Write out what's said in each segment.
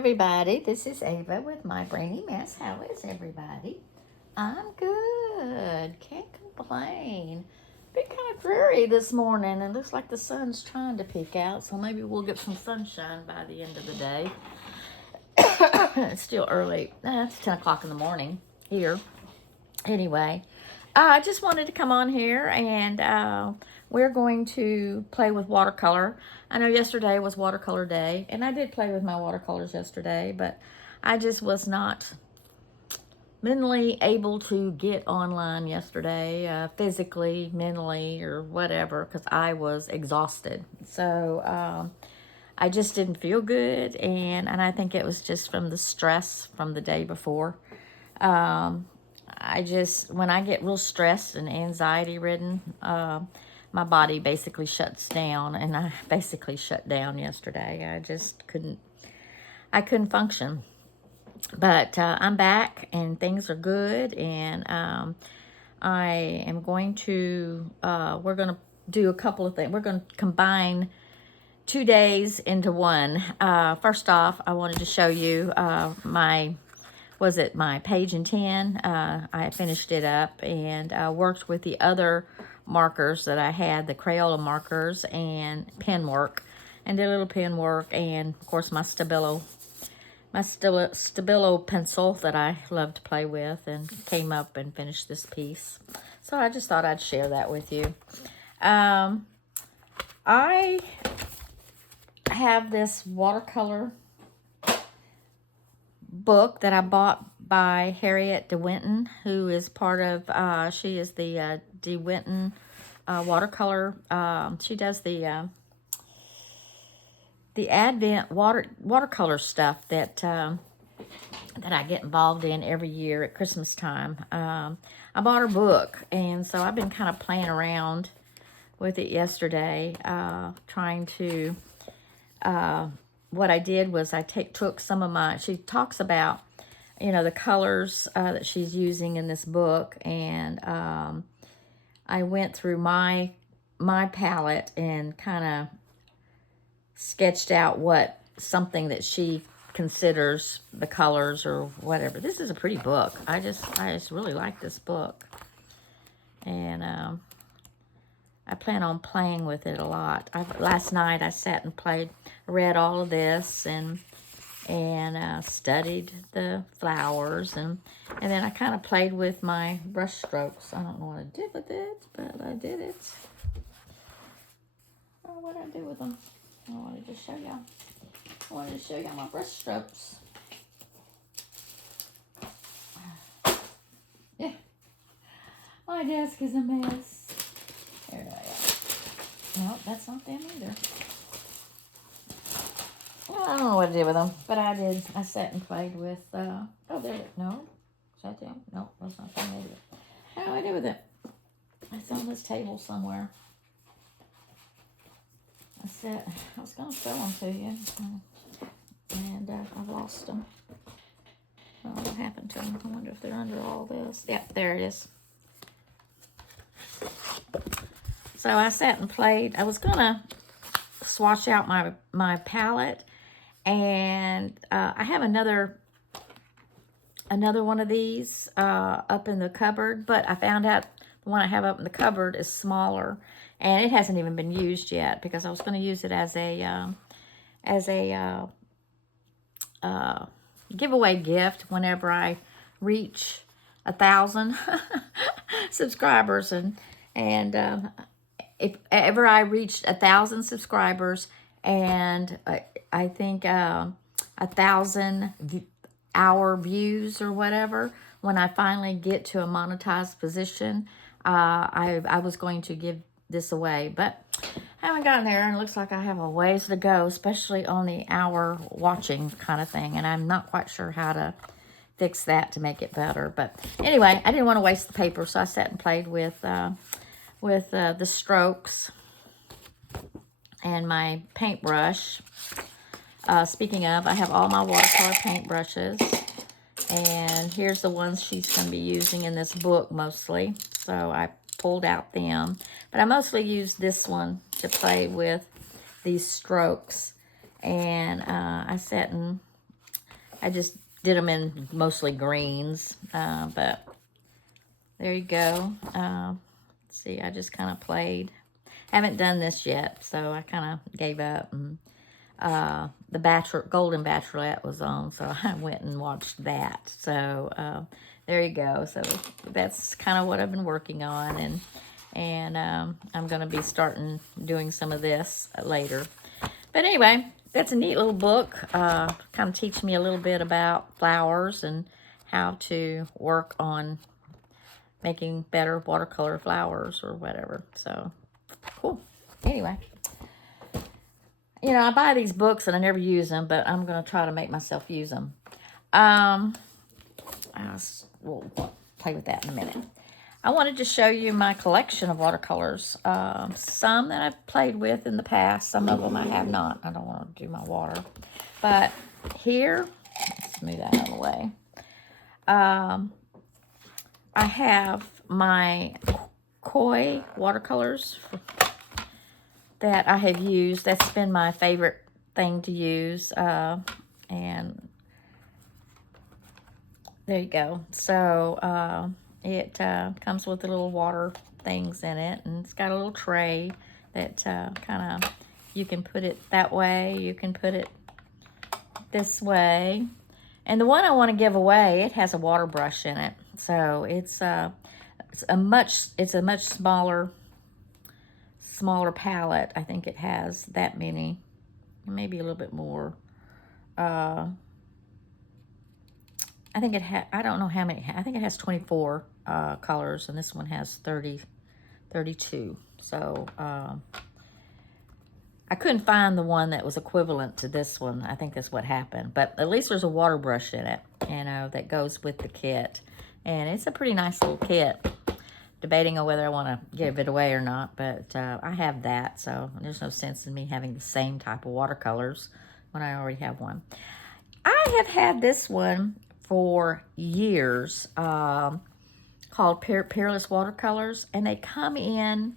everybody. This is Ava with My Brainy Mess. How is everybody? I'm good. Can't complain. Been kind of dreary this morning. It looks like the sun's trying to peek out, so maybe we'll get some sunshine by the end of the day. It's still early. It's 10 o'clock in the morning here. Anyway, I just wanted to come on here and we're going to play with watercolor. I know yesterday was watercolor day, and I did play with my watercolors yesterday, but I just was not mentally able to get online yesterday, physically, mentally, or whatever, because I was exhausted. So I just didn't feel good, and I think it was just from the stress from the day before. When I get real stressed and anxiety ridden, my body basically shuts down, and I basically shut down yesterday. I just I couldn't function. But I'm back, and things are good, and I am going to, we're going to do a couple of things. We're going to combine 2 days into one. First off, I wanted to show you my page in 10. I finished it up and worked with the other markers that I had, the Crayola markers and pen work, and did a little pen work, and of course my Stabilo pencil that I love to play with, and came up and finished this piece. So I just thought I'd share that with you. I have this watercolor book that I bought by Harriet DeWinton, who is part of, she is the DeWinton watercolor. She does the Advent watercolor stuff that I get involved in every year at Christmas time. I bought her book, and so I've been kind of playing around with it yesterday, trying to, what I did was I took some of she talks about, the colors that she's using in this book, and I went through my palette and kind of sketched out something that she considers the colors or whatever. This is a pretty book. I just really like this book, and I plan on playing with it a lot. Last night I sat and read all of this, and studied the flowers, and then I kind of played with my brush strokes. I don't know what I did with it, but I did it. Oh, what did I do with them? I wanted to show y'all. I wanted to show y'all my brush strokes. Yeah. My desk is a mess. There I am. No, that's not them either. Well, I don't know what I did with them, but I did. I sat and played with, oh, there, no. Is that them? No, that's not them either. How do I do with it? It's on this table somewhere. I was going to show them to you, and I've lost them. What happened to them? I wonder if they're under all this. Yep, there it is. So I sat and played. I was going to swatch out my palette, and I have another one of these up in the cupboard, but I found out the one I have up in the cupboard is smaller, and it hasn't even been used yet, because I was going to use it as a giveaway gift whenever I reach 1,000 subscribers, and if ever I reached 1,000 subscribers, and I think 1,000 hour views or whatever, when I finally get to a monetized position, I was going to give this away, but I haven't gotten there, and it looks like I have a ways to go, especially on the hour watching kind of thing, and I'm not quite sure how to fix that to make it better. But anyway, I didn't want to waste the paper, so I sat and played with the strokes and my paintbrush. Speaking of, I have all my watercolor paintbrushes, and here's the ones she's going to be using in this book mostly, so I pulled out them, but I mostly use this one to play with these strokes. And I sat and I just did them in mostly greens, but there you go. See, I just kind of played. Haven't done this yet, so I kind of gave up. And the Golden Bachelorette was on, so I went and watched that. So there you go. So that's kind of what I've been working on, and I'm going to be doing some of this later. But anyway, that's a neat little book. Kind of teach me a little bit about flowers and how to work on making better watercolor flowers or whatever. So cool. Anyway, you know, I buy these books and I never use them, but I'm going to try to make myself use them. We'll play with that in a minute. I wanted to show you my collection of watercolors. Some that I've played with in the past. Some of them I have not. I don't want to do my water. But here, let's move that out of the way. I have my koi watercolors that I have used. That's been my favorite thing to use. And there you go. So it comes with the little water things in it. And it's got a little tray that kind of, you can put it that way. You can put it this way. And the one I want to give away, it has a water brush in it. So it's a much smaller palette. I think it has that many, maybe a little bit more. I think I don't know how many. I think it has 24 colors, and this one has 32. So I couldn't find the one that was equivalent to this one. I think that's what happened. But at least there's a water brush in it, you know, that goes with the kit. And it's a pretty nice little kit. Debating on whether I want to give it away or not, but I have that, so there's no sense in me having the same type of watercolors when I already have one. I have had this one for years, called Peerless Watercolors, and they come in,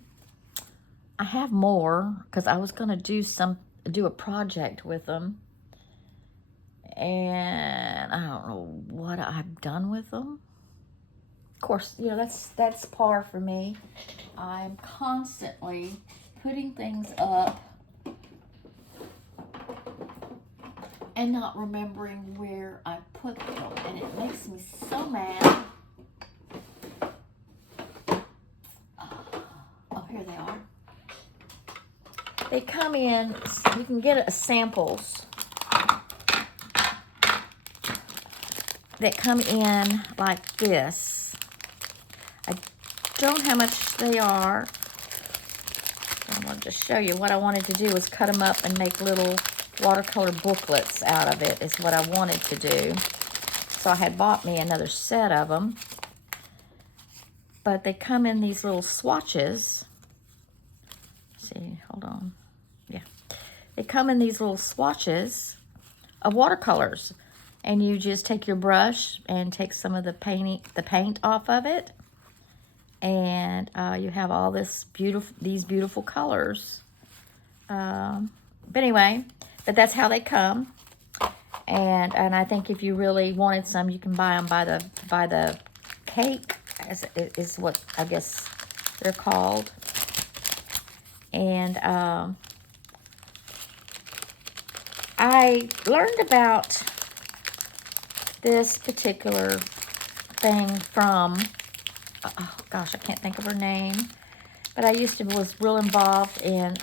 I have more, because I was going to do a project with them, and I don't know what I've done with them. Of course, you know, that's par for me. I'm constantly putting things up and not remembering where I put them, and it makes me so mad. Oh, here they are. They come in, you can get samples that come in like this. I don't know how much they are. I'm going to just show you. What I wanted to do was cut them up and make little watercolor booklets out of it, is what I wanted to do. So I had bought me another set of them. But they come in these little swatches. Let's see, hold on. Yeah. They come in these little swatches of watercolors. And you just take your brush and take some of the paint off of it. And you have all these beautiful colors. But anyway, but that's how they come. And I think if you really wanted some, you can buy them by the cake, is what I guess they're called. And I learned about this particular thing from, oh gosh, I can't think of her name, but I was real involved in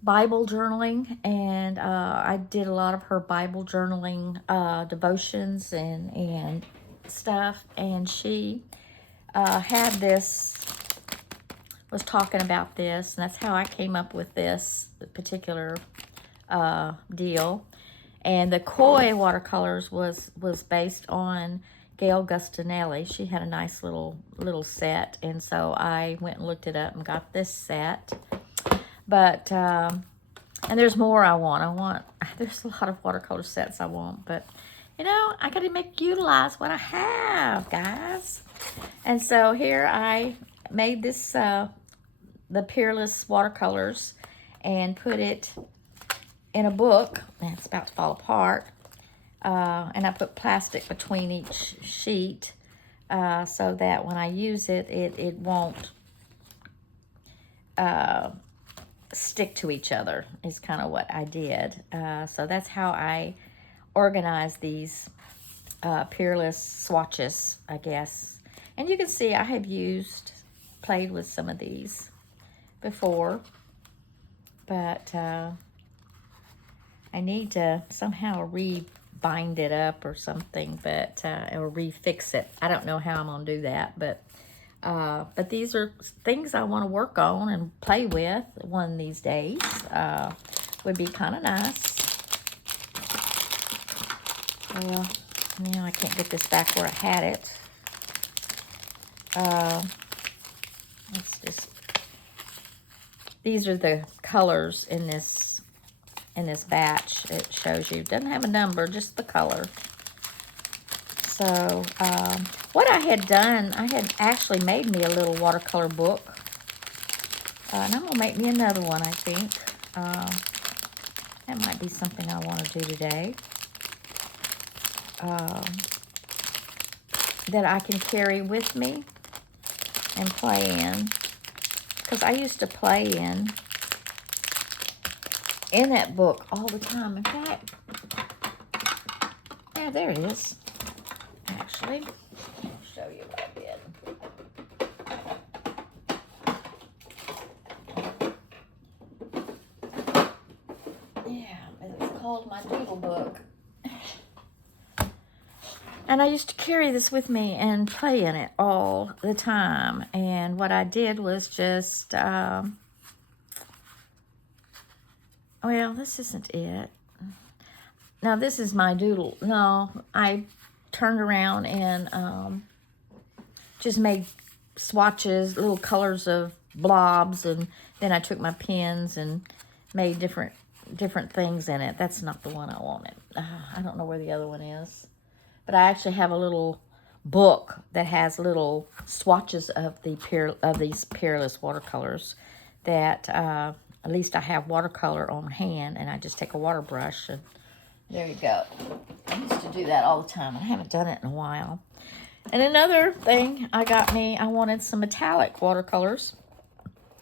Bible journaling, and I did a lot of her Bible journaling devotions and stuff, and she had this, was talking about this, and that's how I came up with this particular deal. And the koi watercolors was based on Gail Gustinelli. She had a nice little set, and so I went and looked it up and got this set. But and there's more I want. There's a lot of watercolor sets I want, but you know, I got to utilize what I have, guys. And so here I made this the Peerless watercolors and put it in a book, and it's about to fall apart. And I put plastic between each sheet so that when I use it, it won't stick to each other, is kind of what I did. So that's how I organize these Peerless swatches, I guess. And you can see I have played with some of these before, but I need to somehow bind it up or something, but or refix it. I don't know how I'm gonna do that, but these are things I want to work on and play with one of these days. Would be kind of nice. Well, now I can't get this back where I had it. Let's just. These are the colors in this batch. It shows you. It doesn't have a number, just the color. So, what I had done, I had actually made me a little watercolor book. And I'm going to make me another one, I think. That might be something I want to do today. That I can carry with me and play in. Because I used to play in that book all the time. In fact, yeah, there it is. Actually, I'll show you what I did. Yeah, it's called my doodle book. And I used to carry this with me and play in it all the time. And what I did was just, well, this isn't it. Now, this is my doodle. No, I turned around and just made swatches, little colors of blobs. And then I took my pens and made different things in it. That's not the one I wanted. I don't know where the other one is. But I actually have a little book that has little swatches of these Peerless watercolors that at least I have watercolor on hand, and I just take a water brush and there you go. I used to do that all the time. I haven't done it in a while. And another thing I wanted some metallic watercolors.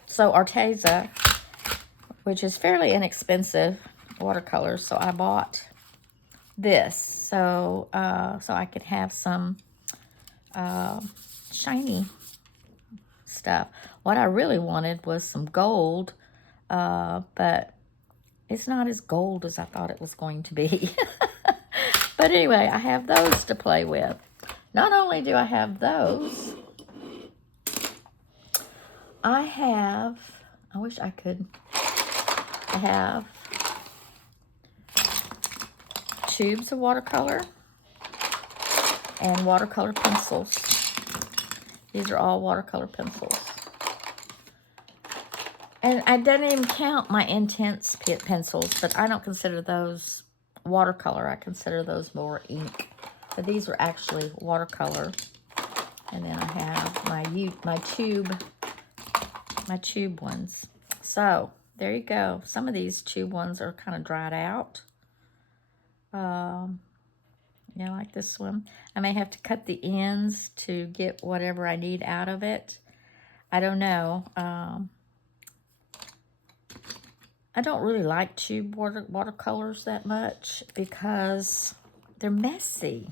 So Arteza, which is fairly inexpensive watercolors, so I bought this so I could have some shiny stuff. What I really wanted was some gold, but it's not as gold as I thought it was going to be. But anyway, I have those to play with. Not only do I have those, I wish I could, I have tubes of watercolor and watercolor pencils. These are all watercolor pencils. And I didn't even count my intense pencils, but I don't consider those watercolor. I consider those more ink. But these are actually watercolor. And then I have my tube ones. So there you go. Some of these tube ones are kind of dried out. Yeah, like this one. I may have to cut the ends to get whatever I need out of it. I don't know. I don't really like tube watercolors that much because they're messy.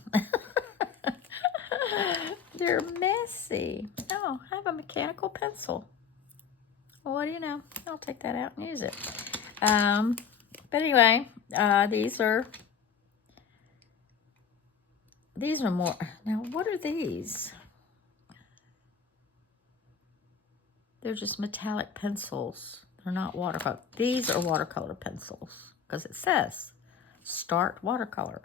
They're messy. Oh, I have a mechanical pencil. Well, what do you know? I'll take that out and use it. But anyway, these are more. Now, what are these? They're just metallic pencils. They're not watercolor. These are watercolor pencils because it says Start Watercolor.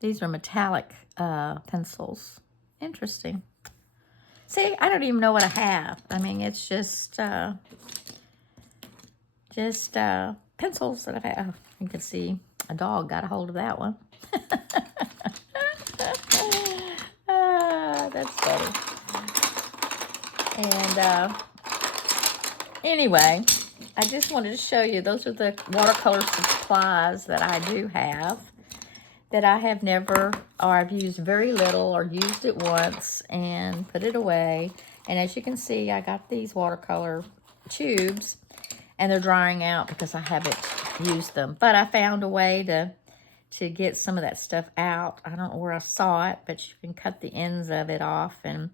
These are metallic pencils. Interesting. See, I don't even know what I have. I mean, it's just pencils that I have. You can see a dog got a hold of that one. That's funny. And anyway, I just wanted to show you, those are the watercolor supplies that I do have, that I have never, or I've used very little, or used it once and put it away. And as you can see, I got these watercolor tubes, and they're drying out because I haven't used them. But I found a way to get some of that stuff out. I don't know where I saw it, but you can cut the ends of it off and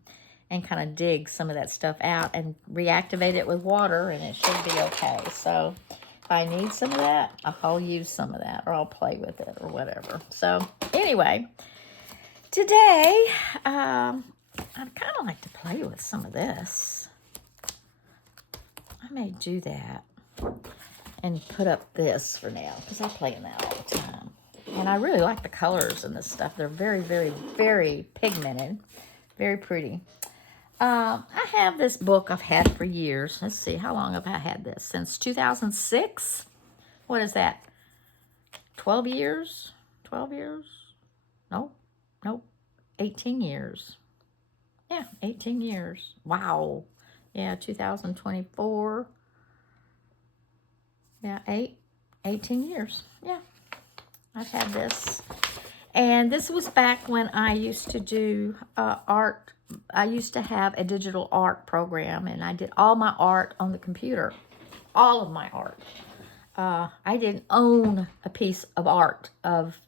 kind of dig some of that stuff out and reactivate it with water, and it should be okay. So if I need some of that, I'll use some of that, or I'll play with it or whatever. So anyway, today I'd kind of like to play with some of this. I may do that and put up this for now, because I play in that all the time. And I really like the colors in this stuff. They're very, very, very pigmented. Very pretty. I have this book I've had for years. Let's see, how long have I had this? Since 2006? What is that? 12 years? 12 years? Nope. 18 years. Yeah, 18 years. Wow. Yeah, 2024. Yeah, 18 years. Yeah, I've had this. And this was back when I used to do art. I used to have a digital art program, and I did all my art on the computer. All of my art. I didn't own a piece of art, of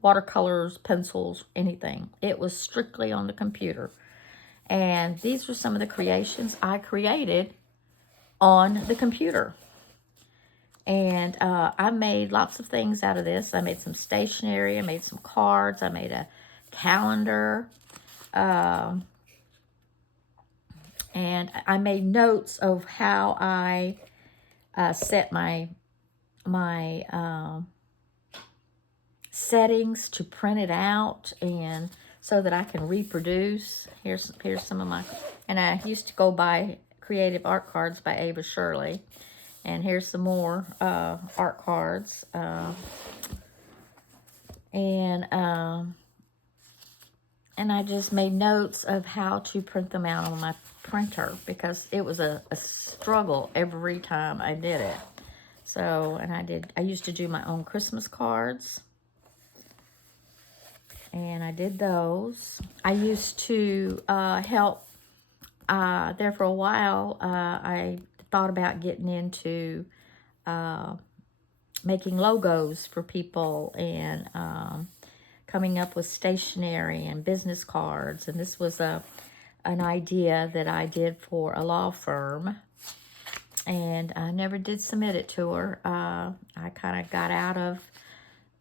watercolors, pencils, anything. It was strictly on the computer. And these were some of the creations I created on the computer. And I made lots of things out of this. I made some stationery. I made some cards. I made a calendar. And I made notes of how I set my settings to print it out, and so that I can reproduce. Here's some of my, and I used to go buy Creative Art Cards by Ava Shirley. And here's some more art cards. And I just made notes of how to print them out on my printer, because it was a struggle every time I did it. So, and I used to do my own Christmas cards. And I did those. I used to help there for a while. I thought about getting into making logos for people, and coming up with stationery and business cards. And this was an idea that I did for a law firm, and I never did submit it to her. I kind of got out of,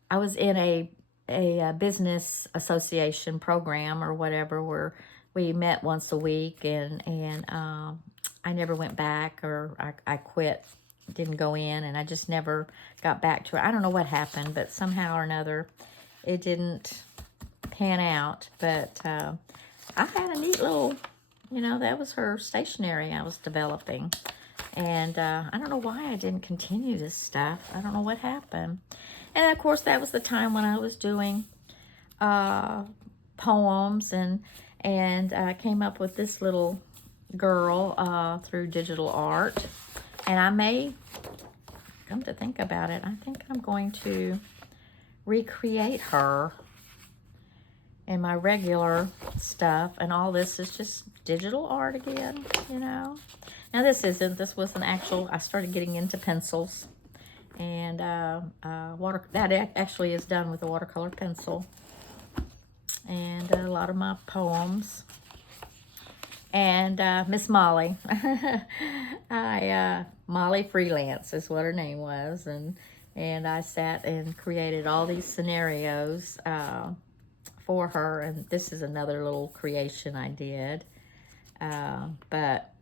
I was in a business association program or whatever, where we met once a week, and I never went back, or I quit, didn't go in, and I just never got back to it. I don't know what happened, but somehow or another it didn't pan out. But I had a neat little, that was her stationery I was developing. And I don't know why I didn't continue this stuff. I don't know what happened. And of course, that was the time when I was doing poems, and I came up with this little girl through digital art. And I may, come to think about it, I think I'm going to recreate her in my regular stuff. And all this is just digital art again, Now this was an actual, I started getting into pencils. And that actually is done with a watercolor pencil. And a lot of my poems. And Miss Molly. Molly Freelance is what her name was. And I sat and created all these scenarios for her. And this is another little creation I did. But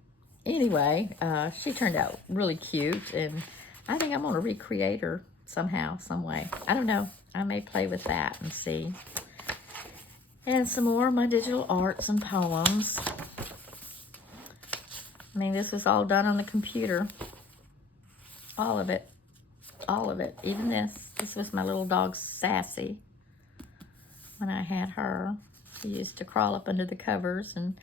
anyway, she turned out really cute. And I think I'm going to recreate her somehow, some way. I don't know. I may play with that and see. And some more of my digital arts and poems. I mean, this was all done on the computer. All of it. All of it. Even this. This was my little dog, Sassy. When I had her, she used to crawl up under the covers. And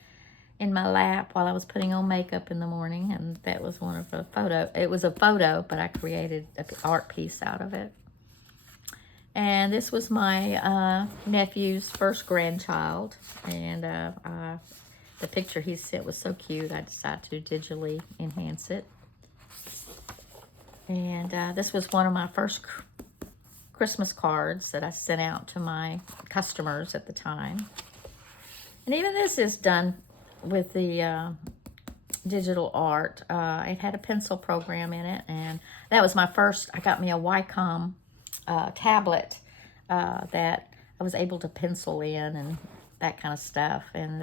in my lap while I was putting on makeup in the morning, and that was one of the photo. It was a photo, but I created an art piece out of it. And this was my nephew's first grandchild, and the picture he sent was so cute, I decided to digitally enhance it. And this was one of my first Christmas cards that I sent out to my customers at the time. And even this is done with the digital art. It had a pencil program in it, and that was my first. I got me a Wacom tablet that I was able to pencil in and that kind of stuff, and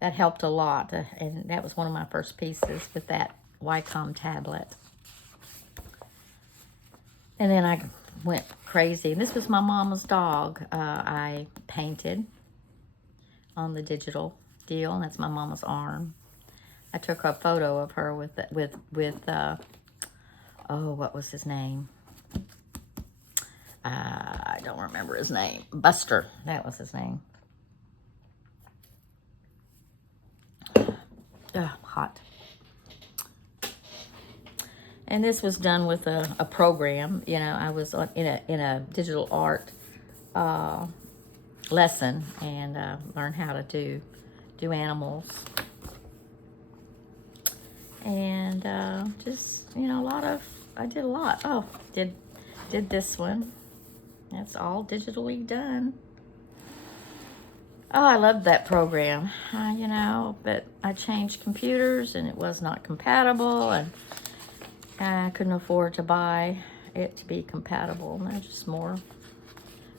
that helped a lot. And that was one of my first pieces with that Wacom tablet. And then I went crazy. And this was my mama's dog I painted on the digital deal, and that's my mama's arm. I took a photo of her with oh, what was his name? I don't remember his name. Buster, that was his name. Hot. And this was done with a program. You know, I was in a digital art lesson, and learned how to do animals. And just, you know, I did a lot. Oh, did this one. That's all digitally done. Oh, I loved that program, you know, but I changed computers and it was not compatible, and I couldn't afford to buy it to be compatible. And there's just more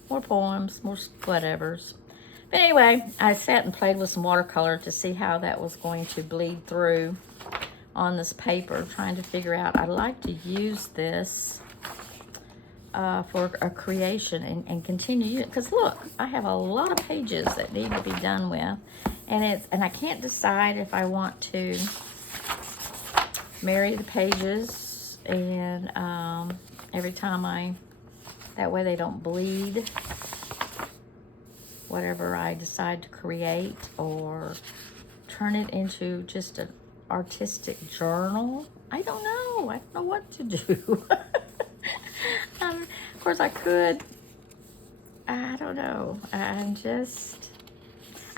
poems, more whatevers. But anyway, I sat and played with some watercolor to see how that was going to bleed through on this paper, trying to figure out, I'd like to use this for a creation and continue it. Because look, I have a lot of pages that need to be done with, and I can't decide if I want to marry the pages and every time that way they don't bleed whatever I decide to create, or turn it into just an artistic journal. I don't know. I don't know what to do. Of course I could. I don't know. I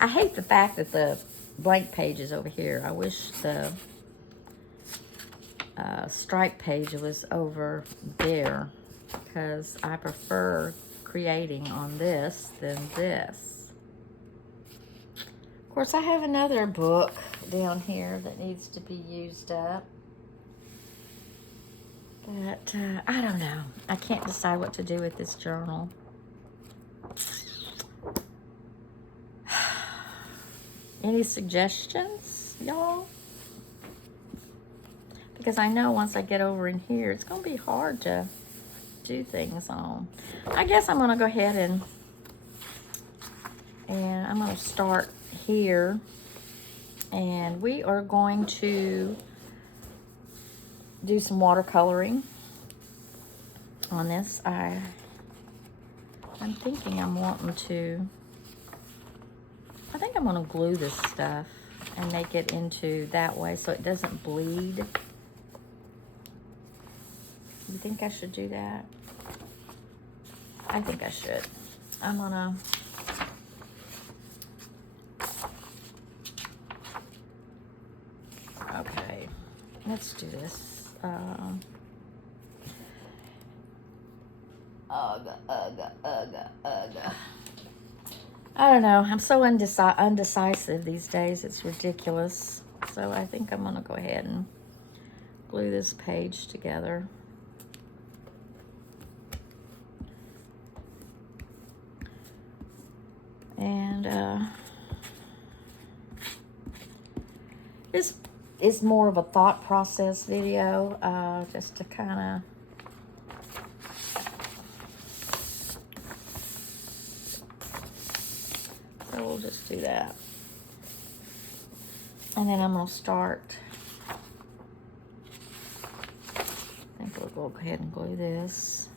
hate the fact that the blank page is over here. I wish the stripe page was over there, because I prefer creating on this than this. Of course, I have another book down here that needs to be used up. But I don't know. I can't decide what to do with this journal. Any suggestions, y'all? Because I know once I get over in here, it's going to be hard to do things on. I guess I'm going to go ahead and I'm going to start here. And we are going to do some watercoloring on this. I'm thinking I'm wanting to, I think I'm going to glue this stuff and make it into that way so it doesn't bleed. You think I should do that? I think I should. I'm gonna okay, let's do this. I don't know. I'm so undecisive these days. It's ridiculous. So I think I'm going to go ahead and glue this page together. And this is more of a thought process video, just to kind of so we'll just do that. And then I'm going to start, I think we'll go ahead and glue this.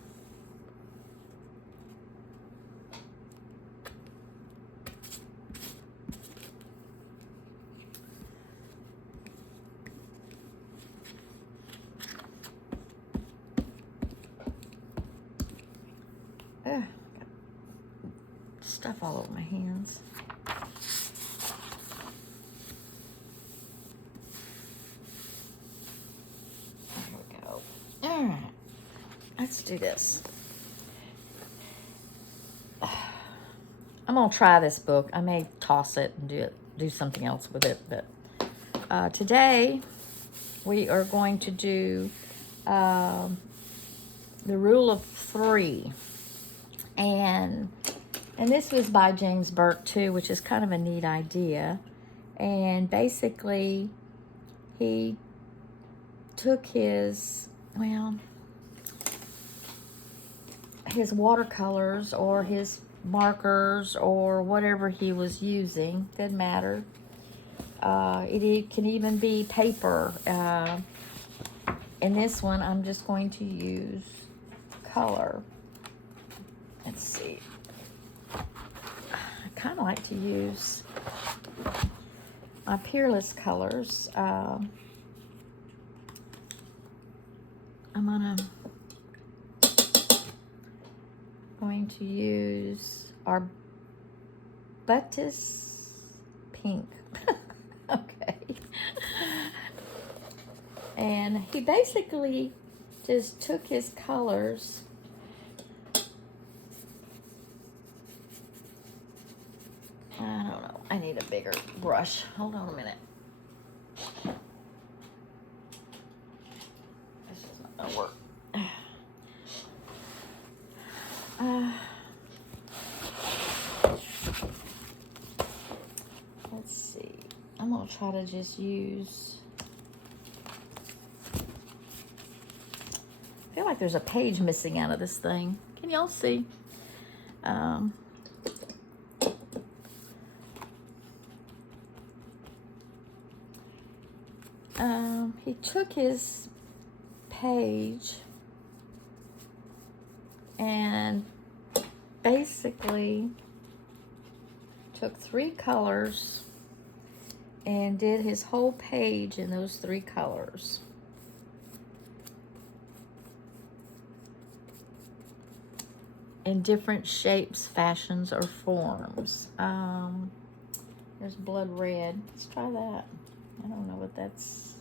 stuff all over my hands. There we go. All right, let's do this. I'm gonna try this book. I may toss it and do something else with it, but today we are going to do The Rule of Three, and this was by James Burke too, which is kind of a neat idea. And basically, he took his watercolors or his markers or whatever he was using, didn't matter. It can even be paper. In this one, I'm just going to use color. Let's see. I kind of like to use my Peerless colors. I'm going to use our Buttus Pink. Okay. And he basically just took his colors I don't know. I need a bigger brush. Hold on a minute. This is not going to work. Let's see. I'm going to try to just use... I feel like there's a page missing out of this thing. Can y'all see? He took his page and basically took 3 colors and did his whole page in those 3 colors. In different shapes, fashions, or forms. There's blood red. Let's try that. I don't know what that's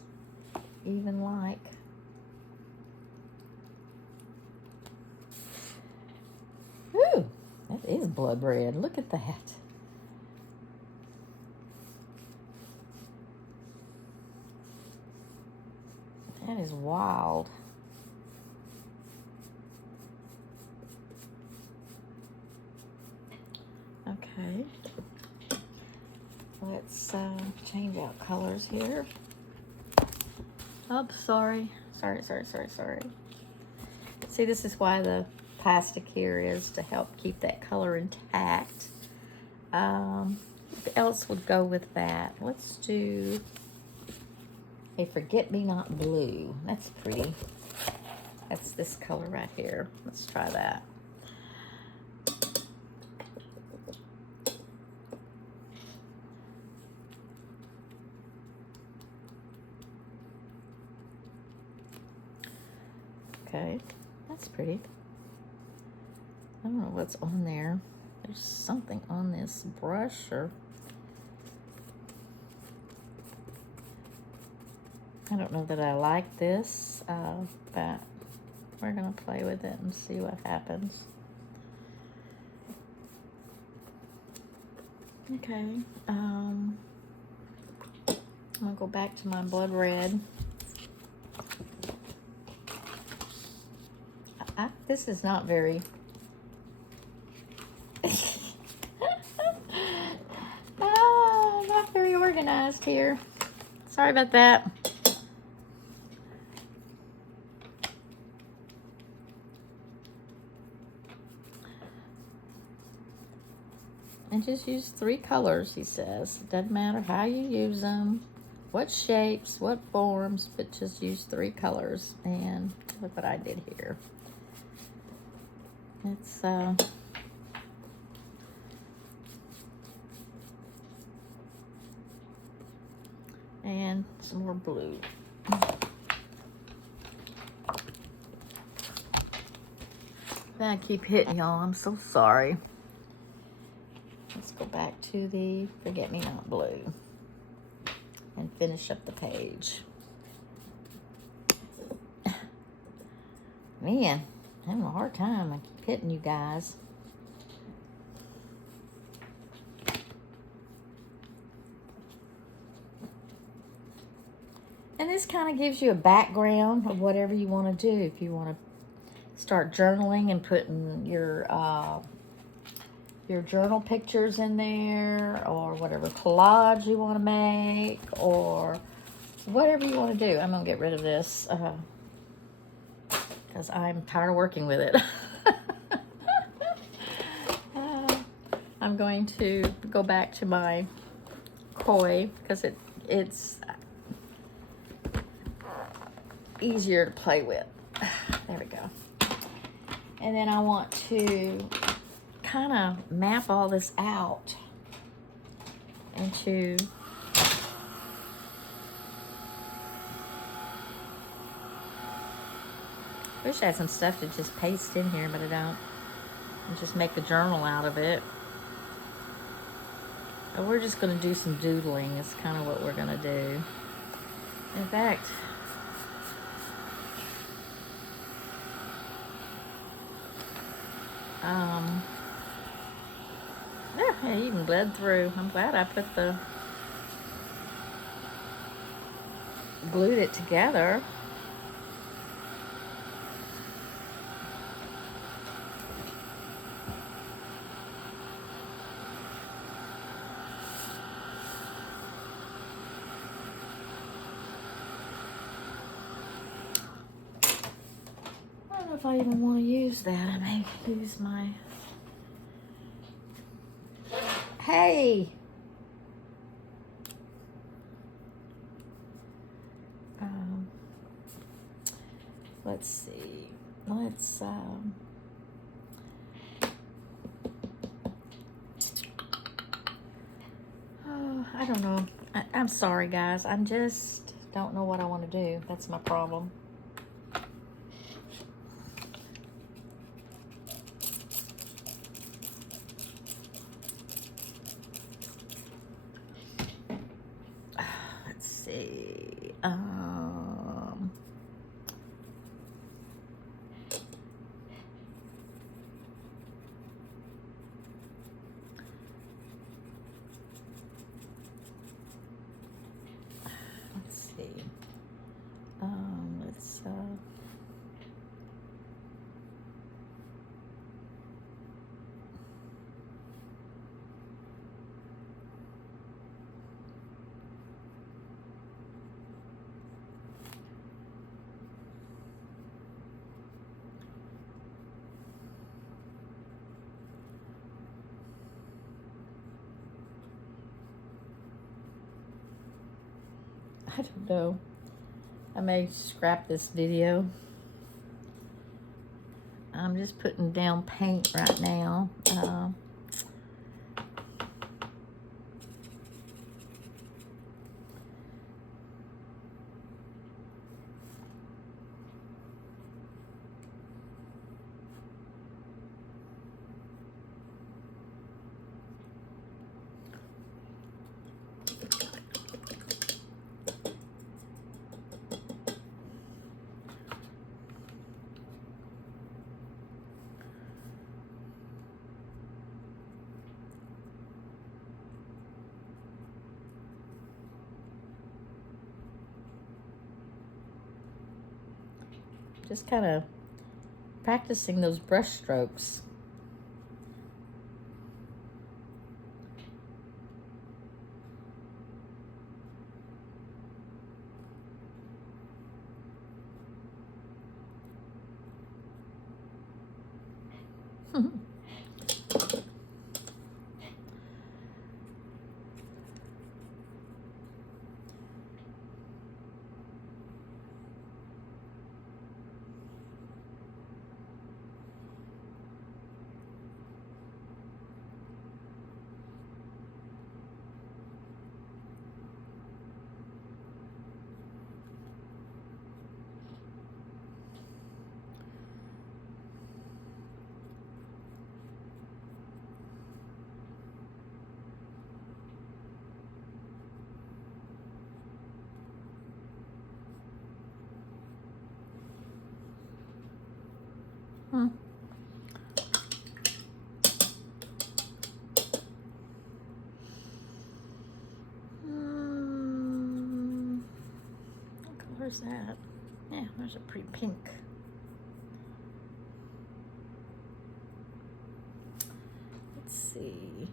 even like. Ooh, that is blood red. Look at that. That is wild. Okay. Let's change out colors here. Oh, sorry. Sorry. See, this is why the plastic here is to help keep that color intact. What else would go with that? Let's do a Forget-Me-Not blue. That's pretty. That's this color right here. Let's try that. Okay, that's pretty. I don't know what's on there. There's something on this brush, or I don't know that I like this, but we're gonna play with it and see what happens. Okay, I'm gonna go back to my blood red. This is not very... not very organized here. Sorry about that. And just use 3 colors, he says. It doesn't matter how you use them, what shapes, what forms, but just use 3 colors. And look what I did here. It's and some more blue. I keep hitting y'all. I'm so sorry. to the forget-me-not blue and finish up the page. Man, I'm having a hard time. I keep hitting you guys. And this kind of gives you a background of whatever you want to do. If you want to start journaling and putting your journal pictures in there, or whatever collage you want to make, or whatever you want to do. I'm going to get rid of this because I'm tired of working with it. I'm going to go back to my koi because it's easier to play with. There we go. And then I want to kind of map all this out into wish I had some stuff to just paste in here, but I don't. And just make a journal out of it. But we're just going to do some doodling. It's kind of what we're going to do. In fact, yeah, it even bled through. I'm glad I glued it together. I don't know if I even want to use that. I may use my... Hey! Let's see. Let's... Oh, I don't know. I'm sorry, guys. I'm just don't know what I want to do. That's my problem. Let's see. Let's see. Let's I don't know. I may scrap this video. I'm just putting down paint right now. Just kind of practicing those brush strokes. Where's that? Yeah, there's a pretty pink. Let's see.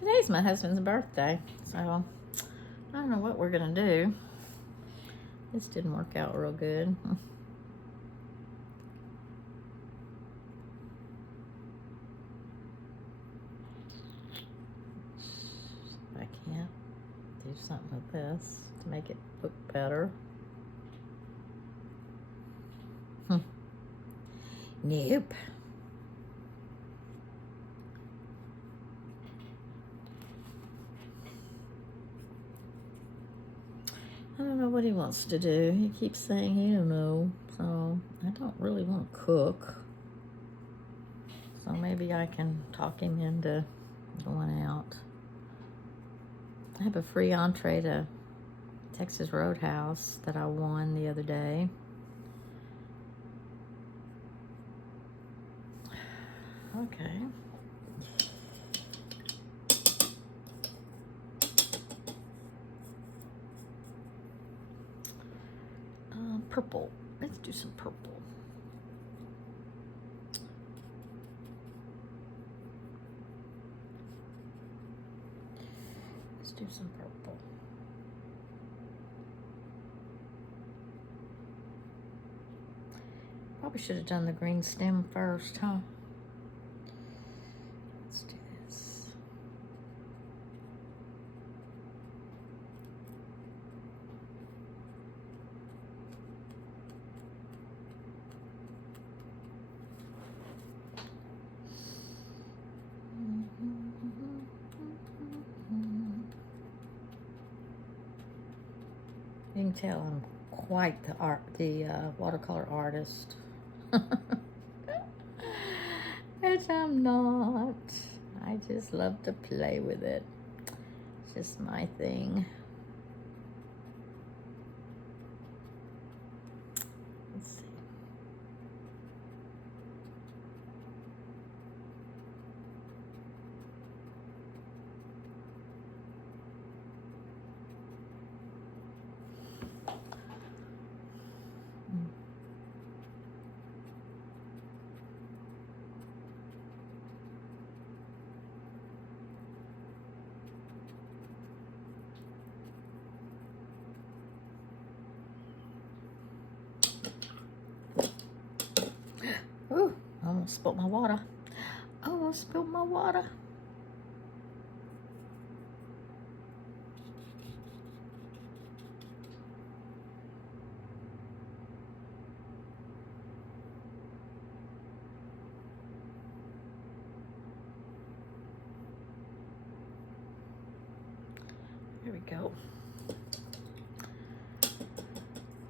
Today's my husband's birthday, so I don't know what we're gonna do. This didn't work out real good. I can't do something with this to make it look better. Nope. I don't know what he wants to do. He keeps saying he don't know, so I don't really want to cook. So maybe I can talk him into going out. I have a free entree to Texas Roadhouse that I won the other day. Okay. Purple. Let's do some purple. Let's do some purple. Probably should have done the green stem first, huh? Let's do this. You can tell I'm quite the watercolor artist. Which I'm not. I just love to play with it. It's just my thing. Let's see. Ooh, I almost spilled my water. I almost spilled my water. There we go.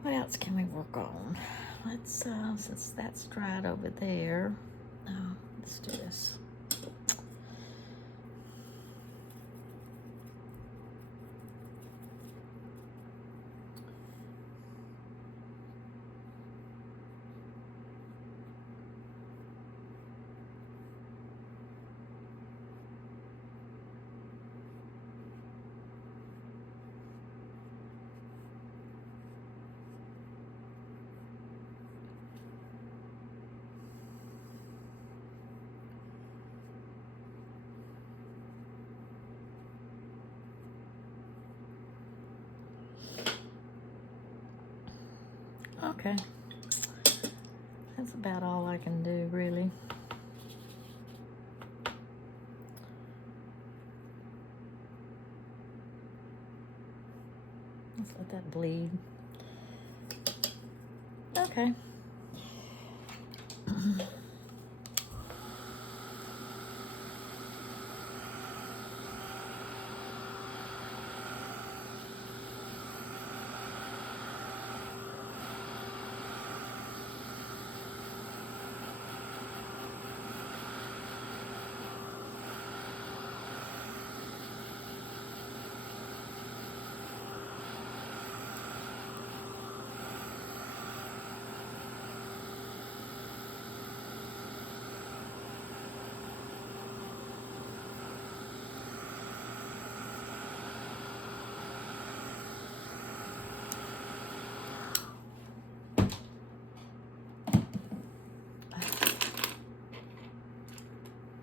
What else can we work on? Let's, since that's dried over there, let's do this. Okay. That's about all I can do, really. Let's let that bleed. Okay.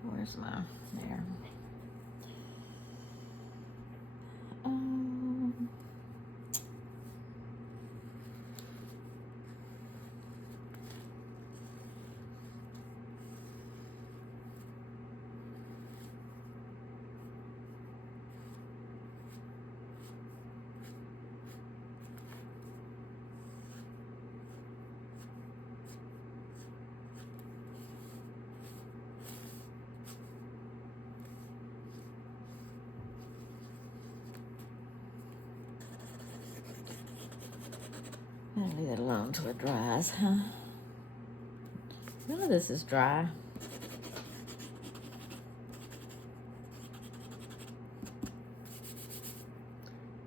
Where's my, there. Um, I'll leave it alone until it dries, huh? None of this is dry.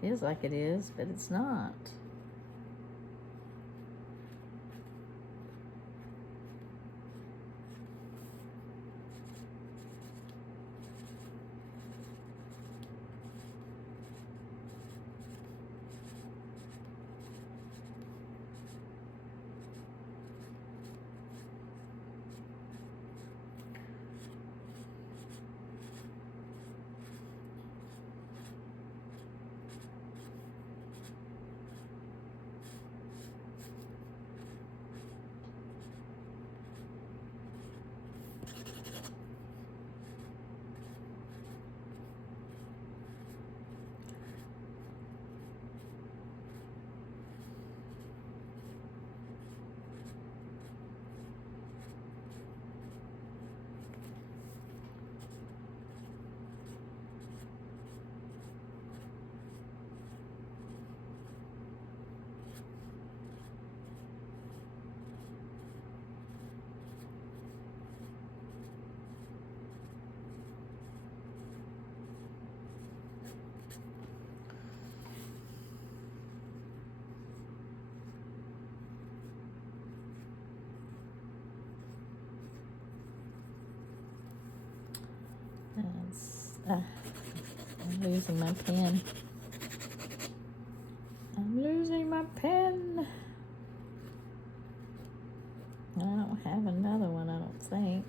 Feels like it is, but it's not. I'm losing my pen. I'm losing my pen. I don't have another one, I don't think.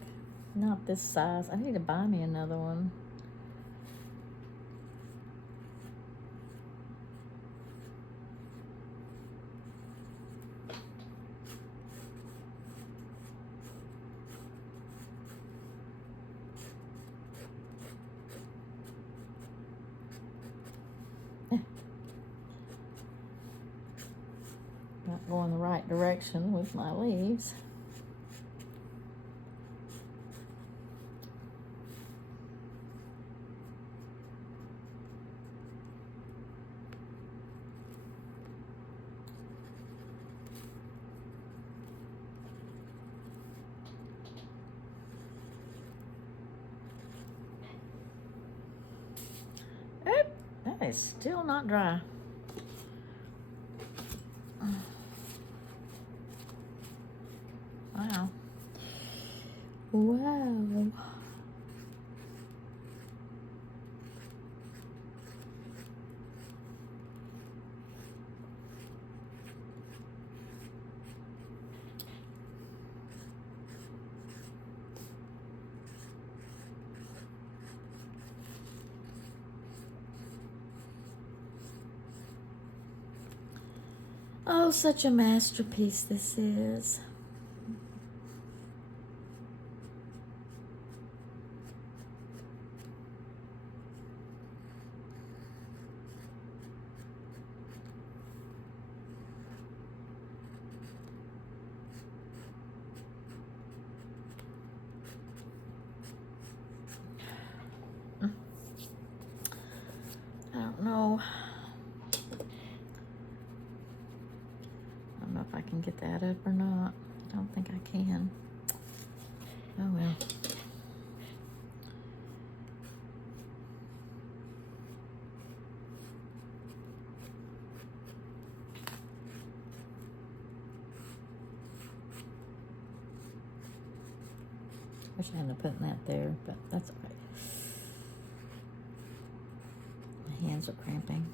Not this size. I need to buy me another one. Not going the right direction with my leaves. Oop, that is still not dry. Wow. Wow. Oh, such a masterpiece this is. I don't know. I don't know if I can get that up or not. I don't think I can. Oh well. Wish I hadn't put that there, but that's all right. My hands are cramping.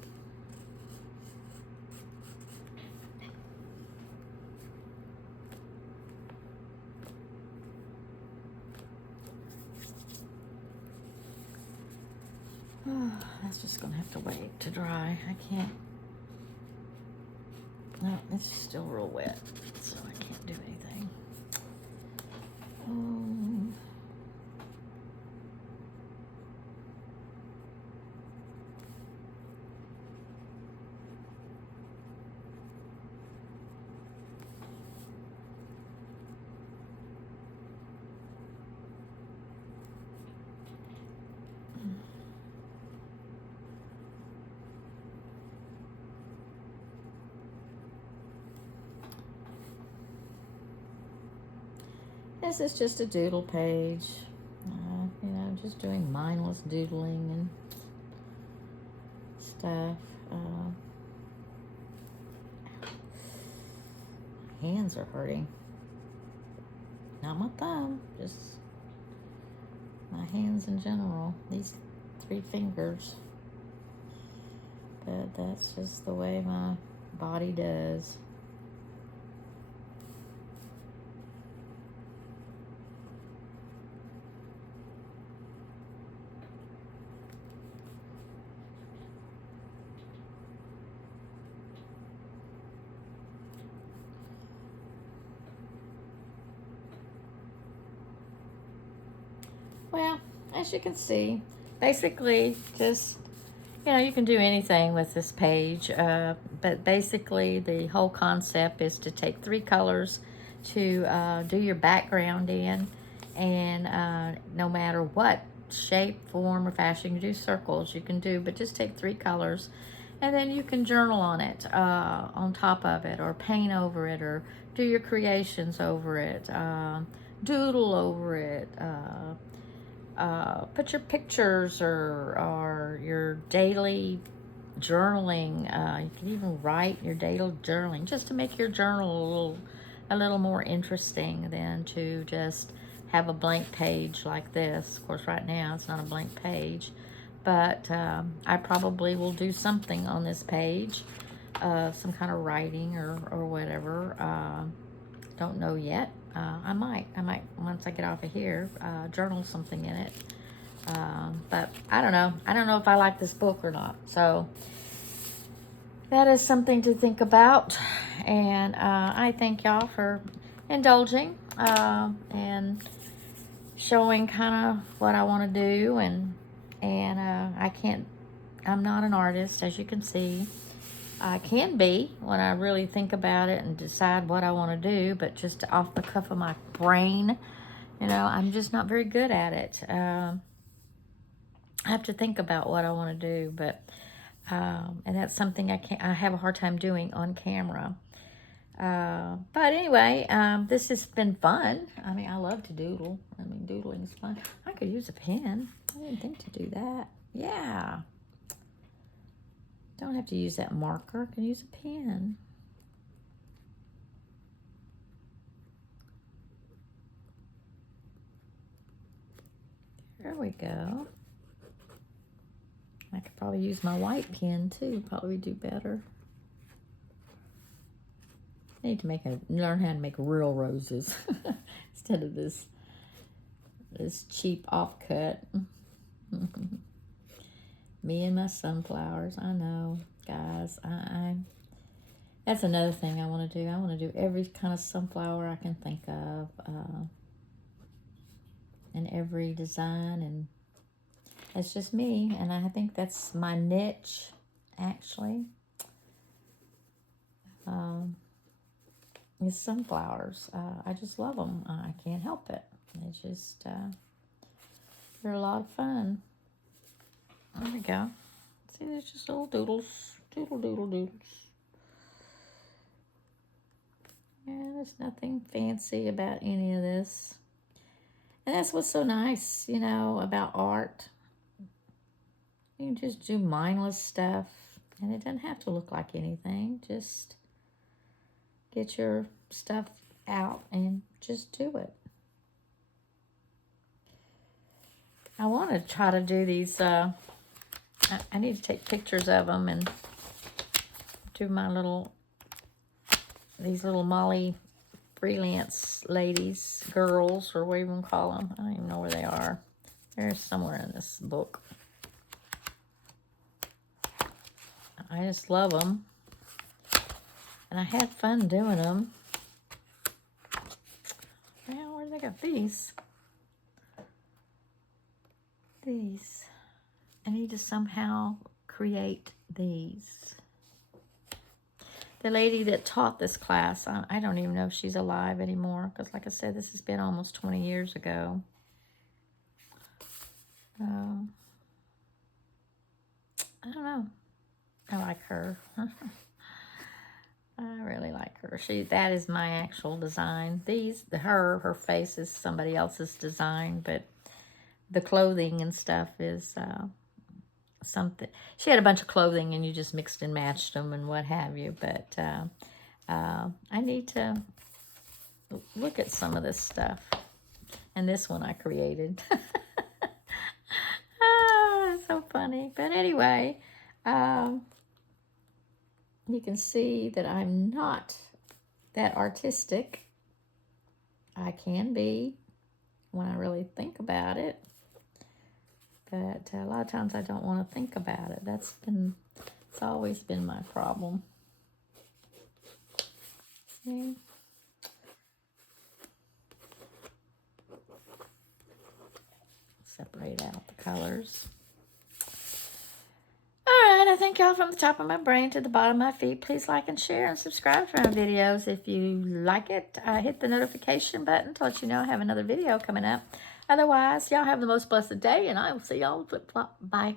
Oh, that's just gonna have to wait to dry. I can't. No, it's still real wet, so I can't do anything. This is just a doodle page. You know, just doing mindless doodling and stuff. My hands are hurting. Not my thumb, just my hands in general. These 3 fingers. But that's just the way my body does. Well, as you can see, basically just, you know, you can do anything with this page, but basically the whole concept is to take 3 colors to do your background in, and no matter what shape, form, or fashion, you do circles, you can do, but just take 3 colors, and then you can journal on it, on top of it, or paint over it, or do your creations over it, doodle over it, put your pictures or your daily journaling. You can even write your daily journaling just to make your journal a little more interesting than to just have a blank page like this. Of course, right now it's not a blank page, but I probably will do something on this page, some kind of writing or whatever. Don't know yet. I might, once I get off of here, journal something in it. But I don't know. I don't know if I like this book or not. So that is something to think about. And I thank y'all for indulging and showing kind of what I want to do. And I'm not an artist, as you can see. I can be when I really think about it and decide what I want to do, but just off the cuff of my brain, you know, I'm just not very good at it. I have to think about what I want to do, but and that's something I have a hard time doing on camera. But anyway, this has been fun. I mean, I love to doodle. I mean, doodling is fun. I could use a pen. I didn't think to do that. Yeah. Don't have to use that marker. I can use a pen. There we go. I could probably use my white pen too. Probably do better. I need to learn how to make real roses instead of this cheap offcut. Me and my sunflowers. I know, guys. That's another thing I want to do. I want to do every kind of sunflower I can think of, and every design, and that's just me, and I think that's my niche, actually, is sunflowers. I just love them. I can't help it. It's just, they're a lot of fun. There we go. See, there's just little doodles. Doodle, doodle, doodles. Yeah, there's nothing fancy about any of this. And that's what's so nice, you know, about art. You can just do mindless stuff, and it doesn't have to look like anything. Just get your stuff out and just do it. I want to try to do these, I need to take pictures of them and do my these little Molly freelance ladies, girls, or what you want to call them. I don't even know where they are. They're somewhere in this book. I just love them. And I had fun doing them. Well, where did they go? These. I need to somehow create these. The lady that taught this class, I don't even know if she's alive anymore, because like I said, this has been almost 20 years ago. I don't know. I like her. I really like her. That is my actual design. Her face is somebody else's design, but the clothing and stuff is something. She had a bunch of clothing and you just mixed and matched them and what have you. But I need to look at some of this stuff. And this one I created. So funny. But anyway, you can see that I'm not that artistic. I can be when I really think about it. But a lot of times I don't want to think about it. It's always been my problem. See? Separate out the colors. Alright, I thank y'all from the top of my brain to the bottom of my feet. Please like and share and subscribe to my videos. If you like it, hit the notification button to let you know I have another video coming up. Otherwise, y'all have the most blessed day, and I will see y'all flip-flop. Bye.